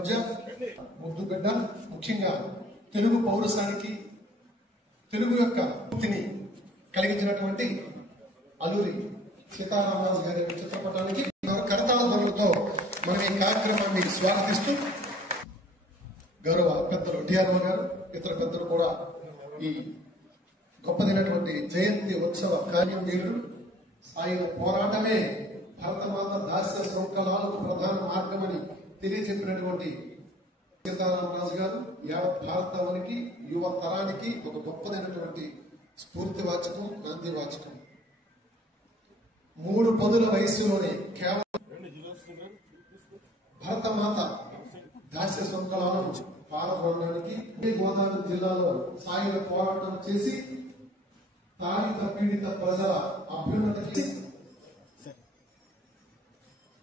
మధ్య ముద్దు బిడ్డ ముఖ్యంగా తెలుగు పౌరసానికి తెలుగు యొక్క పూర్తిని కలిగించినటువంటి అల్లూరి సీతారామరాజు గారి చిత్రపటానికి కరతాళ ధ్వనులతో మనం ఈ కార్యక్రమాన్ని స్వాగతిస్తూ గౌరవ పెద్దలు డిఆర్ఓ గారు ఇతర పెద్దలు కూడా ఈ గొప్పదైనటువంటి జయంతి ఉత్సవ కార్యవీరుడు ఆయన పోరాటమే భరతమాత దాస్య శృంఖలాలకు ప్రధాన మార్గమని తెలియజెప్పినటువంటి సీతారామరాజు గారు యావత్ భారతావనికి యువ తరానికి ఒక గొప్పదైనటువంటి స్ఫూర్తివాచకం నాందివాచకం. 3 పదుల వయస్సులోనే కేవలం భరతమాత దాస్య శృంఖలాలను పాల్గొనడానికి గోదావరి జిల్లాలో సాయుధ పోరాటం చేసి తాడిత పీడిత ప్రజల అభ్యున్నతికి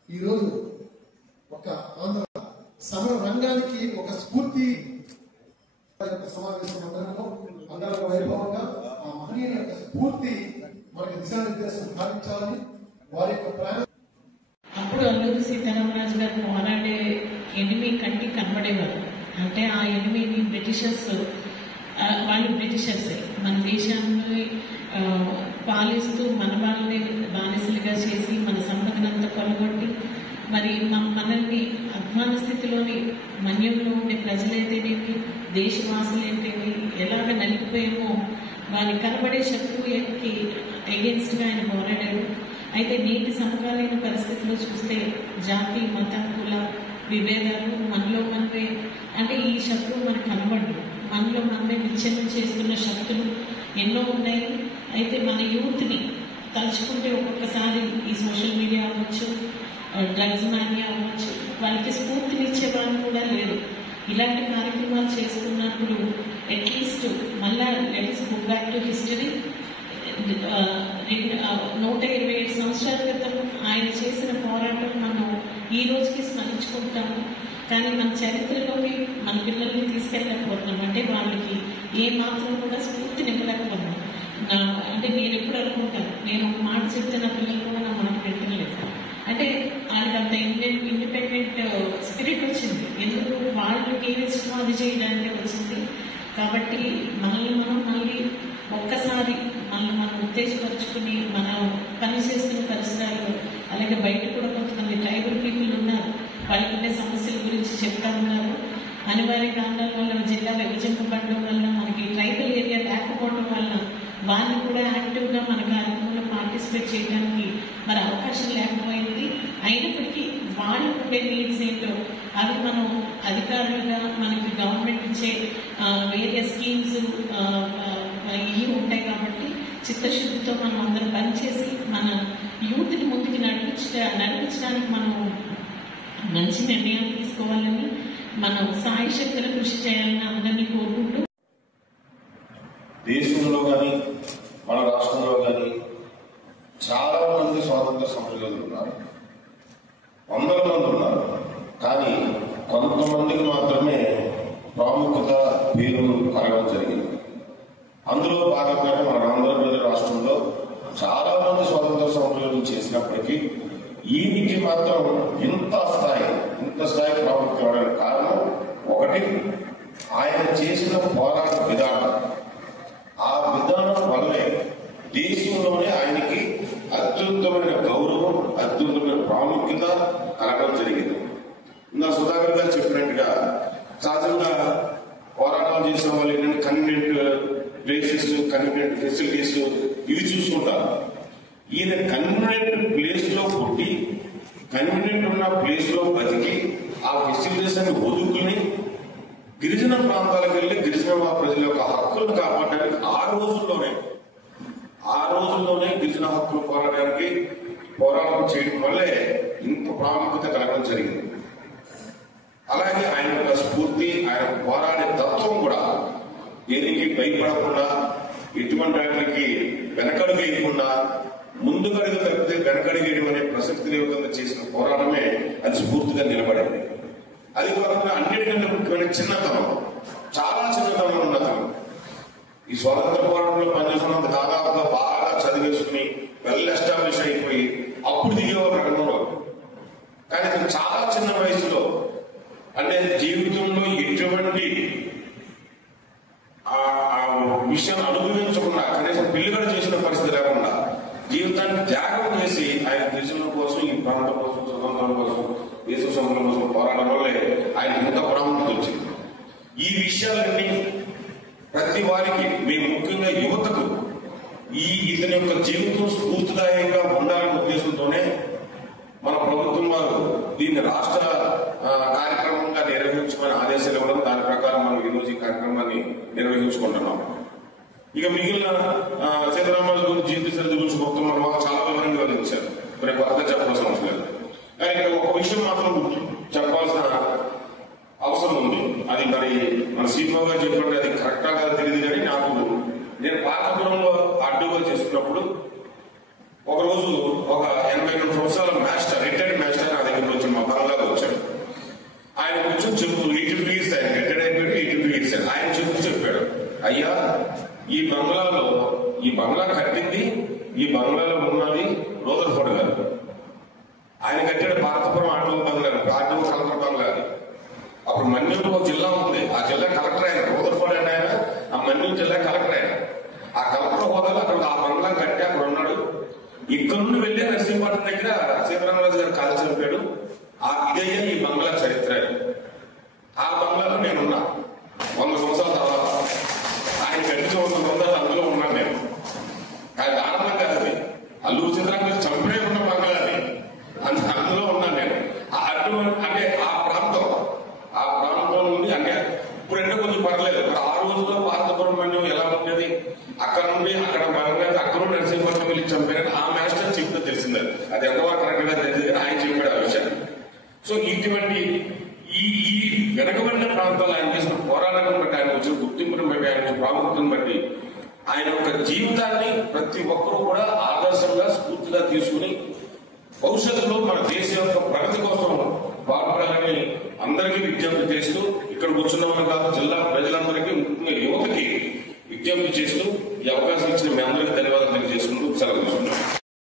ఈరోజు ఒక ఆంధ్ర సమర రంగానికి ఒక స్ఫూర్తి సమావేశం అందరూ వైభవంగా ఆ మహనీయుల యొక్క స్ఫూర్తి మనకి దిశానిర్దేశం సాధించాలని వారి యొక్క ప్రయాణం. అప్పుడు అల్లూరి సీతారామరాజు గారు పోరాడే ఎనిమి కంటికి కనబడేవారు. అంటే ఆ ఎనిమిది బ్రిటిషర్స్, వాళ్ళు బ్రిటిషర్స్ మన దేశాన్ని పాలిస్తూ మన వాళ్ళని బానిసలుగా చేసి మన సంపదనంతా కొలగొట్టి మరి మనల్ని అధ్వాన స్థితిలోని మన్యంలో ఉండే ప్రజలైతేనేమి దేశవాసులైతేమి ఎలాగ నలిగిపోయేమో వారి కనబడే శత్రువుకి ఎగెన్స్ట్గా ఆయన పోరాడారు. అయితే నేటి సమకాలీన పరిస్థితుల్లో చూస్తే జాతి మత కుల విభేదాలు మనలో మనమే, అంటే ఈ శత్రువు మనకు కనబడదు, మనలో మనమే విచ్ఛిన్నం చేస్తున్న శక్తులు ఎన్నో ఉన్నాయి. అయితే మన యూత్ని తలుచుకుంటే ఒక్కొక్కసారి ఈ సోషల్ మీడియా అవ్వచ్చు, డ్రగ్స్ మానియా అవ్వచ్చు, వాళ్ళకి స్ఫూర్తినిచ్చే వాళ్ళు కూడా లేరు. ఇలాంటి కార్యక్రమాలు చేస్తున్నప్పుడు అట్లీస్ట్ మళ్ళా let's go back to history. 127 సంవత్సరాల క్రితం ఆయన చేసిన పోరాటం మనం ఈ రోజుకి స్మరించుకుంటాము. కానీ మన చరిత్రలోకి మన పిల్లల్ని తీసుకెళ్ళకపోతున్నాం. అంటే వాళ్ళకి ఏ మాత్రం కూడా స్ఫూర్తినివ్వలేకపోతున్నాం. అంటే నేను ఎప్పుడు అనుకుంటాను, నేను ఒక మాట చెప్తే నా పిల్లలు కూడా నా మాట పెట్టలేదు. అంటే వాళ్ళకి అంత ఇండిపెండెంట్ స్పిరిట్ వచ్చింది. ఎందుకు వాళ్ళకి ఏమి ఇష్టమో అది చేయడానికి వచ్చింది. కాబట్టి మనల్ని మనం మళ్ళీ ఒక్కసారి మనం ఉత్తేజపరుచుకుని మనం పనిచేస్తున్న పరిసరాలు, అలాగే బయట కూడా కొంతమంది ట్రైబల్ పీపుల్ ఉన్నారు, వాళ్ళకి ఉండే సమస్యల గురించి చెప్తా ఉన్నారు. అనివార్య కారణాల వల్ల జిల్లా విభజింపబడడం వల్ల మనకి ట్రైబల్ ఏరియా లేకపోవడం వల్ల వాళ్ళని కూడా యాక్టివ్గా మన కార్యక్రమంలో పార్టిసిపేట్ చేయడానికి మరి అవకాశం లేకపోయింది. అయినప్పటికీ వాళ్ళు ఉండే నీడ్స్ ఏంటో అవి మనం అధికారులుగా మనకి గవర్నమెంట్ ఇచ్చే వేరే స్కీమ్స్ ఇవి ఉంటాయి. కాబట్టి చిత్తశుద్ధితో మనం అందరం పనిచేసి మన యూత్ని ముందుకు నడిపించడానికి మనం మంచి నిర్ణయాలు తీసుకోవాలని, మనం సాయి శక్తులు కృషి చేయాలని అందరినీ కోరుకుంటూ, దేశంలో కానీ మన రాష్ట్రంలో కానీ చాలా మంది స్వాతంత్ర సమరయోధులు ఉన్నారు, వందల మంది ఉన్నారు. కానీ కొంతమందికి మాత్రమే ప్రాముఖ్యత పేరు కలగడం జరిగింది. అందులో భాగంగానే మన ఆంధ్రప్రదేశ్ రాష్ట్రంలో చాలా మంది స్వాతంత్ర సమరయోధులు చేసినప్పటికీ ఈయనకి మాత్రం ఇంత స్థాయి ప్రాముఖ్యత అవడానికి కారణం ఒకటి, ఆయన చేసిన పోరాట విధానం. ఆ విధానం వల్లే దేశంలోనే ఆయనకి అత్యుత్తమైన గౌరవం, అత్యుత్తమైన ప్రాముఖ్యత కలగడం జరిగింది. నా సుధాకర్ గారు చెప్పినట్టుగా సహజంగా పోరాటాలు చేసిన వాళ్ళు ఏంటంటే కన్వీనియంట్ ప్లేసెస్, కన్వీనియంట్ ఫెసిలిటీస్ ఇవి చూసుకుంటారు. ఈయన కన్వీనియంట్ ప్లేస్ లో పుట్టి, కన్వీనియంట్ ఉన్న ప్లేస్ లో బతికి, ఆ ఫెసిలిటీస్ అని వదులుకుని గిరిజన ప్రాంతాలకు వెళ్లి గిరిజన ప్రజల యొక్క హక్కులను కాపాడడానికి ఆ రోజుల్లోనే గిరిజన హక్కులు పోరాటం చేయడం వల్లే ఇంత ప్రాముఖ్యత కలగడం జరిగింది. అలాగే ఆయన యొక్క స్ఫూర్తి, ఆయన పోరాడే తత్వం కూడా దేనికి భయపడకుండా, ఎటువంటి వాటికి వెనకడుగు వేయకుండా, ముందుకడుగు తప్పితే వెనకడుగేయడం అనే ప్రసక్తి లేకుండా చేసిన పోరాటమే అది స్ఫూర్తిగా నిలబడింది. అది కాకుండా అన్నిటికంటే ముఖ్యమైన చిన్నతనం, చాలా చిన్నతనం ఉన్నతనం. ఈ స్వాతంత్ర పోరాటంలో పనిచేస్తున్నంత దాదాపుగా బాగా చదివేసుకుని వెల్ ఎస్టాబ్లిష్ అయిపోయి అప్పుడు దిగేవారు రంగంలో. కానీ చాలా చిన్న వయసులో అంటే జీవితంలో ఎటువంటి విషయాన్ని అనుభవించకుండా కనీసం పిల్లిగడ చేసిన పరిస్థితి లేకుండా జీవితాన్ని త్యాగం చేసి ఆయన దేశం కోసం, ఈ ప్రాంతం కోసం, స్వతంత్రం కోసం, దేశ స్వతంత్రం కోసం పోరాటం వల్లే ఆయన ఇంత ప్రాముఖ్యత వచ్చింది. ఈ విషయాలన్నీ ప్రతి వారికి, మేము ముఖ్యంగా యువతకు ఇతని యొక్క జీవితం స్ఫూర్తిదాయంగా ఉండాలనే ఉద్దేశంతోనే మన ప్రభుత్వం వారు దీన్ని రాష్ట్ర కార్యక్రమంగా నిర్వహించమని ఆదేశాలు ఇవ్వడం, దాని ప్రకారం మనం ఈరోజు ఈ కార్యక్రమాన్ని నిర్వహించుకుంటున్నాం. ఇక మిగిలిన సీతారామరాజు గురించి, జీవిత చరిత్ర గురించి మొత్తం మన వాళ్ళు చాలా వివరంగా వివరించారు, మరి కొత్తగా చెప్పాల్సిన అవసరం లేదు. కానీ ఇక్కడ ఒక విషయం మాత్రం చెప్పాల్సిన అవసరం ఉంది. అది మరి మన సీఎంఓ గారు చెప్పండి, అది కరెక్టా కాదు తెలియదు. కానీ నేను పాతపురంలో అడ్డుగా చేస్తున్నప్పుడు ఒకరోజు ఒక 82 సంవత్సరాల మాస్టర్, రిటైర్డ్ మాస్టర్ నా దగ్గర వచ్చి మా బంగ్లాగా వచ్చాడు. ఆయన కూర్చొని చెప్తూ 82 ఇయర్స్ ఆయన రిటైర్డ్ అయిపోయాడు, 82 ఇయర్స్ ఆయన చెప్పాడు, అయ్యా ఈ బంగ్లా కట్టింది, ఈ బంగ్లాలో ఉన్నది రోదర్ఫోర్డ్ గారు. ఆయన కట్టాడు పాతపురం ఆటో బంగ్లా, ఆటో కలెక్టర్ బంగ్లా. అది అప్పుడు మన్యూరు ఒక జిల్లా ఉంది, ఆ జిల్లా కలెక్టర్ ఆయన. రోదర్ఫోర్డ్ అంటే ఆయన ఆ మన్యూరు జిల్లా కలెక్టర్ ఆయన. ఆ కలెక్టర్ హోదాలో అక్కడ ఆ బంగ్లా కట్టి అక్కడ ఉన్నాడు. ఇక్కడ నుండి వెళ్ళే నరసింహపట్నం దగ్గర సీతారామరాజు గారు కాల్చి చంపాడు. ఇదే ఈ బంగ్లా చరిత్ర. ఆ బంగ్లాలో నేనున్నా 100 సంవత్సరాల తర్వాత. ఆయన కట్టిన 100 సంవత్సరాలు అందులో ఉన్నాను నేను. అది ఆనందం కాదు, అది అల్లూరు సీతారామరాజు చంపడే ఉన్న బంగ్లా అది. అందులో ఉన్నాను నేను. అంటే ఆ ప్రాంతంలో నుండి అంటే ఇప్పుడంటే కొంచెం పర్లేదు. మరి ఆ రోజుల్లో పాతపురం మన్యం ఎలా ఉండేది, అక్కడ నుండి అక్కడ బంగ్లా, అక్కడ నుండి నరసింహపట్నం వెళ్ళి చంపారని ఆ మాస్టర్ చెప్తే తెలిసింది. అది ఎంతవరకు కరెక్ట్ గా తెలియదు, కానీ ఆయన చెప్పాడు ఆ విషయాన్ని. సో ఇటువంటి ఈ వెనకబడిన ప్రాంతాలు ఆయన చేసిన పోరాటం బట్టి, ఆయన వచ్చిన గుర్తింపును బట్టి, ఆయన ప్రాముఖ్యతను బట్టి, ఆయన యొక్క జీవితాన్ని ప్రతి ఒక్కరూ కూడా ఆదర్శంగా స్ఫూర్తిగా తీసుకుని భవిష్యత్తులో మన దేశం యొక్క ప్రగతి కోసం పాల్పడాలని అందరికీ విజ్ఞప్తి చేస్తూ, ఇక్కడ కూర్చున్న మన కాదు జిల్లా ప్రజలందరికీ, ముఖ్యంగా యువతకి విజ్ఞప్తి చేస్తూ ఈ అవకాశం ఇచ్చిన మీ అందరికీ ధన్యవాదాలు తెలియజేసుకుంటూ సెలవు.